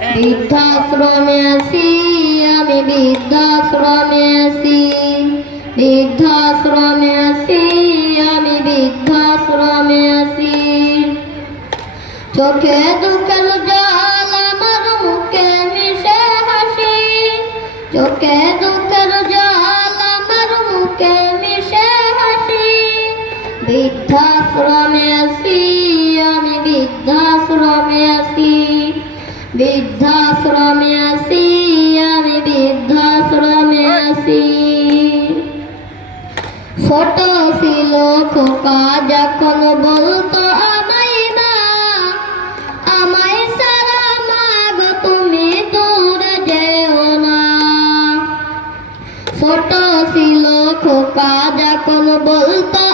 বৃদ্ধাশ্রমে আছি, আমি বৃদ্ধাশ্রমে আছি। বৃদ্ধাশ্রমে আছি, আমি বৃদ্ধাশ্রমে আছি। চোখে দুঃখের জল আমার মুখে মিশে হাসি। চোখে দুঃখের জল আমার মুখে মিশে হাসি। বৃদ্ধাশ্রমে আছি, আমি বৃদ্ধাশ্রমে বৃদ্ধাশ্রমে আছি আমি বৃদ্ধাশ্রমে আছি। ছোট ছিল খোকা যখন বলতো আমায় মা আমায় সারা মাগ তুমি দূরে যেও না। ছোট ছিল খোকা যখন বলতো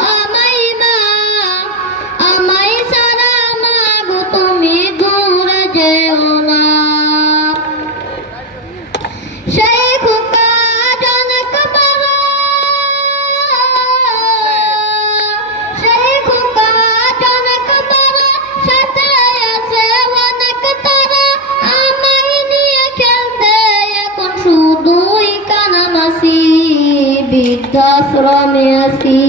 বৃদ্ধাশ্রমে আছি।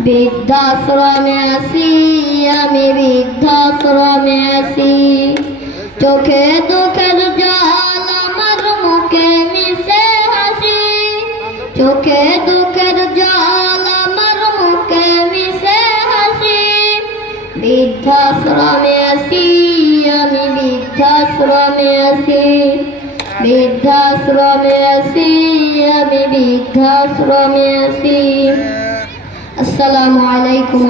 বৃদ্ধাশ্রমে আছি, আমি বৃদ্ধাশ্রমে আছি। চোখে দুঃখের জল আমার মুখে মিশে হাসি। চোখে দুঃখের জল আমার মুখে মিশে হাসি। বৃদ্ধাশ্রমে আছি, আমি বৃদ্ধাশ্রমে আছি। বৃদ্ধাশ্রমে আছি আমি বৃদ্ধাশ্রমে আসসালামু আলাইকুম